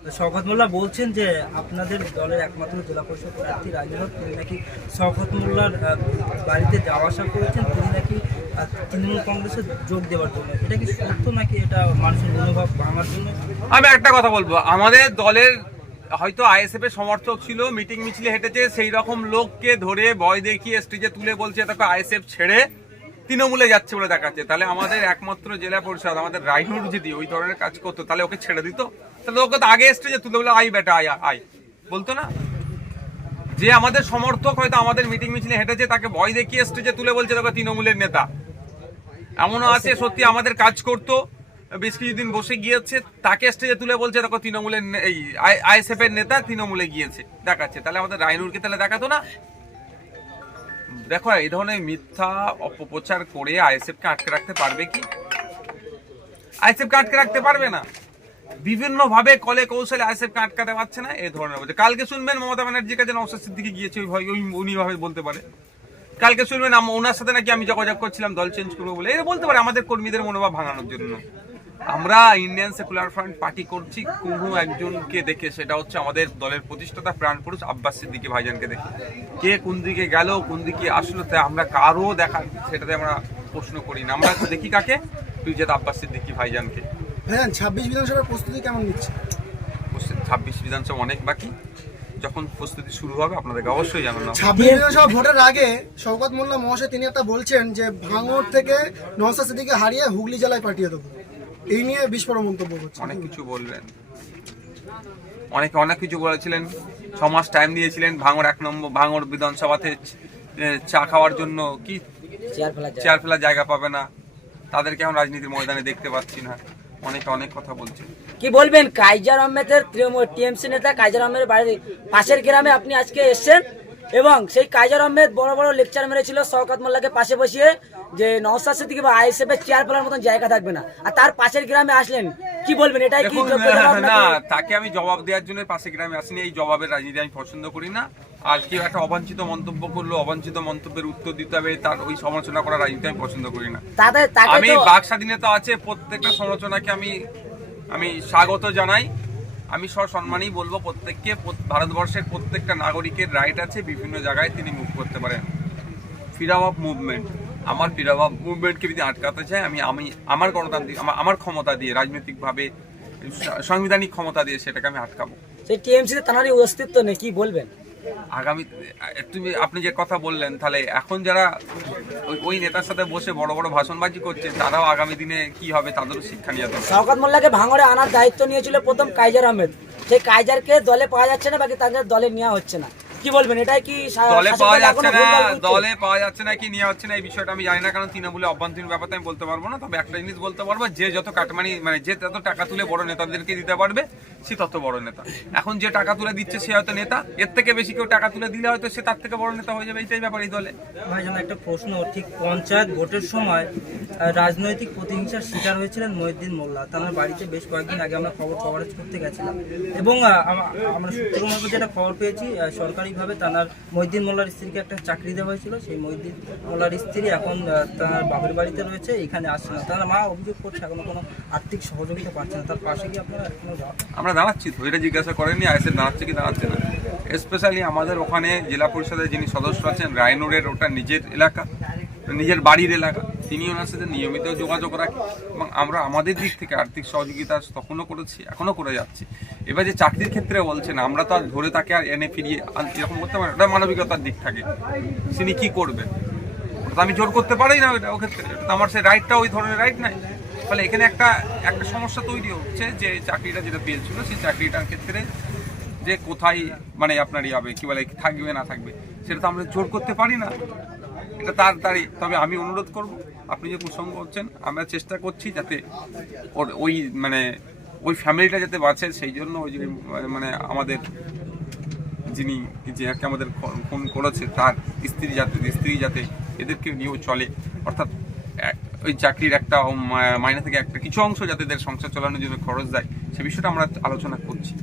শওকত মোল্লা বলছেন যে আপনাদের দলের একমাত্র জেলা পরিষদ প্রার্থী রাজনীতি তিনি নাকি শওকত মোল্লার বাড়িতে যাওয়া আসা করেছেন, তিনি নাকি তৃণমূল কংগ্রেসে যোগ দেওয়ার জন্য। এটা কি সত্য নাকি এটা মানুষের মনোভাব ভাঙার জন্য? আমি একটা কথা বলবো, আমাদের দলের হয়তো আইএসএফ এর সমর্থক ছিল, মিটিং মিছিলে হেঁটেছে, সেই রকম লোককে ধরে ভয় দেখিয়ে স্টেজে তুলে বলছে তাকে আইএসএফ ছেড়ে তৃণমূলে যাচ্ছে বলে দেখাচ্ছে। তাহলে আমাদের একমাত্র জেলা পরিষদ আমাদের রাইনুর যদি ওই ধরনের কাজ করতো তাহলে ওকে ছেড়ে দিত? তাহলে ওকে তো আগে স্টেজে তুলে বলে আই বেটা আয় আয় বলতো না? যে আমাদের সমর্থক হয়তো আমাদের মিটিং মিছিলে হেঁটেছে তাকে ভয় দেখিয়ে স্টেজে তুলে বলছে তোকে তৃণমূলের নেতা। এমনও আছে সত্যি আমাদের কাজ করতো, বেশ কিছুদিন বসে গিয়েছে, তাকে স্টেজে তুলে বলছে দেখো তৃণমূলের এই আইএসএফ এর নেতা তৃণমূলে গিয়েছে দেখাচ্ছে। তাহলে আমাদের রাইনুরকে তাহলে দেখাতো না? দেখো এই ধরনের মিথ্যা অপপ্রচার করে আইএসএফ কে আটকে রাখতে পারবে কি? আইএসএফ কে আটকে রাখতে পারবে না। বিভিন্ন ভাবে কলে কৌশলে আইএসএফ কে আটকাতে পারছে না এই ধরনের বলছে। কালকে শুনবেন মমতা ব্যানার্জির কাছে নওশাদ সিদ্দিকী গিয়েছে, উনি ভাবে বলতে পারে। কালকে শুনবেন ওনার সাথে নাকি আমি যোগাযোগ করছিলাম দল চেঞ্জ করবো বলে, এটা বলতে পারে আমাদের কর্মীদের মনোভাব ভাঙানোর জন্য। আমরা ইন্ডিয়ান সেকুলার ফ্রন্ট পার্টি করছি কোনো একজনকে দেখে, সেটা হচ্ছে আমাদের দলের প্রতিষ্ঠাতা প্রাণপুরুষ আব্বাস সিদ্দিকী ভাইজানকে দেখে। কে কোন দিকে গেল কোন দিকে আসলো তাই আমরা কারো দেখা সেটাতে আমরা প্রশ্ন করি না। আমরা দেখি কাকে? পিরজাদা আব্বাস সিদ্দিকী ভাইজানকে। ভাইজান 26 বিধানসভার প্রস্তুতি কেমন নিচ্ছে? 26 বিধানসভা অনেক বাকি, যখন প্রস্তুতি শুরু হবে আপনাদেরকে অবশ্যই জানানো। 26 বিধানসভা ভোটের আগে শওকত মোল্লা মহাশয় তিনি একটা বলছেন যে ভাঙড় থেকে নওশাদ সিদ্দিকীকে হারিয়ে হুগলি জেলায় পাঠিয়ে দেবো। এই নিয়ে বিস্ফোরক মন্তব্য করছে। অনেক কিছু বললেন, অনেক কিছু বলেছিলেন। 6 মাস টাইম দিয়েছিলেন ভাঙড় 1 নম্বর ভাঙড় বিধানসভাতে চা খাওয়ার জন্য, কি চেয়ার ফেলার জায়গা পাবে না, তাদেরকে এখন রাজনীতির ময়দানে দেখতে পাচ্ছি না। অনেক কথা বলছে। কি বলবেন কাইজার আহমেদের টিএমসি নেতা কাইজার আহমেদের বাড়ির পাশের গ্রামে আপনি আজকে এসেছেন এবং সেই কাইজার আহমেদ বড় লেকচার মেরেছিল শওকত মোল্লাকে পাশে বসিয়ে যে নওশাদ সিদ্দিকী বা আইএসএফ এর চেয়ার ফেলার মতন জায়গা থাকবে না, আর তার পাশের গ্রামে আসলেন, কি বলবেন? এটাই কি না, তাকে আমি জবাব দেওয়ার জন্য পাশের গ্রামে আসিনি। এই জবাবের রাজনীতি আমি পছন্দ করি না। আর কেউ একটা অবাঞ্ছিত মন্তব্য করলো, অবাঞ্ছিত মন্তব্যের উত্তর দিতে হবে, তার ওই সমালোচনা করার রাজনীতি আমি পছন্দ করি না। আমি বাক স্বাধীনতা আছে, প্রত্যেকটা সমালোচনাকে আমি স্বাগত জানাই। আমি সসম্মানেই বলবো প্রত্যেককে, ভারতবর্ষের প্রত্যেকটা নাগরিকের রাইট আছে বিভিন্ন জায়গায় তিনি মুভ করতে পারেন। ফ্রিডম অফ মুভমেন্ট, আমার ফ্রিডম অফ মুভমেন্টকে যদি আটকাতে চাই আমি আমার গণতান্ত্রিক আমার ক্ষমতা দিয়ে, রাজনৈতিকভাবে সাংবিধানিক ক্ষমতা দিয়ে সেটাকে আমি আটকাবো। সেই টিএমসিতে তারই অস্তিত্ব নেই, কি বলবেন? আগামী আপনি যে কথা বললেন, তাহলে এখন যারা ওই নেতার সাথে বসে বড় ভাষণবাজি করছে তারাও আগামী দিনে কি হবে তাদেরও শিক্ষা নিয়ে যাবে। শওকত মোল্লাকে ভাঙড়ে আনার দায়িত্ব নিয়েছিল প্রথম কাইজার আহমেদ, সেই কাইজারকে দলে পাওয়া যাচ্ছে না, বাকি তাদের দলে নেওয়া হচ্ছে না, কি বলবেন? এটাই কি দলে পাওয়া যাচ্ছে না কি নেওয়া হচ্ছে না এই বিষয়টা আমি জানি না, কারণ তৃণমূলের অভ্যন্তরীণ ব্যাপারটা আমি বলতে পারবো না। তবে একটা জিনিস বলতে পারবো, যে যত কাটমানি যে যত টাকা তুলে বড় নেতাদেরকে দিতে পারবে সে তত বড় নেতা। এখন যে টাকা তুলে দিচ্ছে সে হয়তো নেতা, এর থেকে বেশি কেউ টাকা তুলে দিলে হয়তো সে তার থেকে বড় নেতা হয়ে যাবে। এইটাই ব্যাপার এই দলে। ভাইজান একটা প্রশ্ন, ঠিক পঞ্চায়েত ভোটের সময় রাজনৈতিক প্রতিহিংসার শিকার হয়েছিলেন মহিউদ্দিন মোল্লা। তার বাড়িতে বেশ কয়েকদিন আগে আমরা কভারেজ করতে গেছিলাম এবং আমরা সূত্রমারফত যেটা খবর পেয়েছি সরকারিভাবে তার মহিউদ্দিন মোল্লার স্ত্রীকে একটা চাকরি দেওয়া হয়েছিল। সেই মহিউদ্দিন মোল্লার স্ত্রী এখন তার বাপের বাড়িতে রয়েছে, এখানে আসছে না। তার মা অভিযোগ করছে এখনো কোনো আর্থিক সহযোগিতা পাচ্ছে না। তার পাশে কি আপনারা আমরা দাঁড়াচ্ছি তো, এটা জিজ্ঞাসা করেননি আইএসএফ দাঁড়াচ্ছে কি দাঁড়াচ্ছে না? স্পেশালি আমাদের ওখানে জেলা পরিষদের যিনি সদস্য আছেন রায়নুরের, ওটা নিজের এলাকা, নিজের বাড়ির এলাকা, তিনি ওনার সাথে নিয়মিত যোগাযোগ রাখেন এবং আমরা আমাদের দিক থেকে আর্থিক সহযোগিতা তখনও করেছি, এখনো করে যাচ্ছি। এবার যে চাকরির ক্ষেত্রে বলছেন, আমরা তো আর ধরে তাকে আর এনে ফিরিয়ে এরকম করতে পারি, ওটা মানবিকতার দিক থাকে। তিনি কি করবেন ওটা আমি জোর করতে পারি না, ও ক্ষেত্রে আমার সেই রাইটটা ওই ধরনের রাইট নাই। ফলে এখানে একটা সমস্যা তৈরি হচ্ছে যে চাকরিটা যেটা পেয়েছিল সেই চাকরিটার ক্ষেত্রে যে কোথায় মানে আপনার হবে কি বলে থাকবে না থাকবে সেটা তো আমরা জোর করতে পারি না, এটা তাড়াতাড়ি। তবে আমি অনুরোধ করব, আপনি যে প্রসঙ্গ হচ্ছেন, আমরা চেষ্টা করছি যাতে ওই ফ্যামিলিটা যাতে বাঁচে, সেই জন্য ওই যে আমাদের যিনি আমাদের ফোন করেছে তার স্ত্রী যাতে এদেরকে নিয়েও চলে, অর্থাৎ ওই চাকরির একটা মাইনে থেকে একটা কিছু অংশ যাতে এদের সংসার চালানোর জন্য খরচ দেয়, সে বিষয়টা আমরা আলোচনা করছি।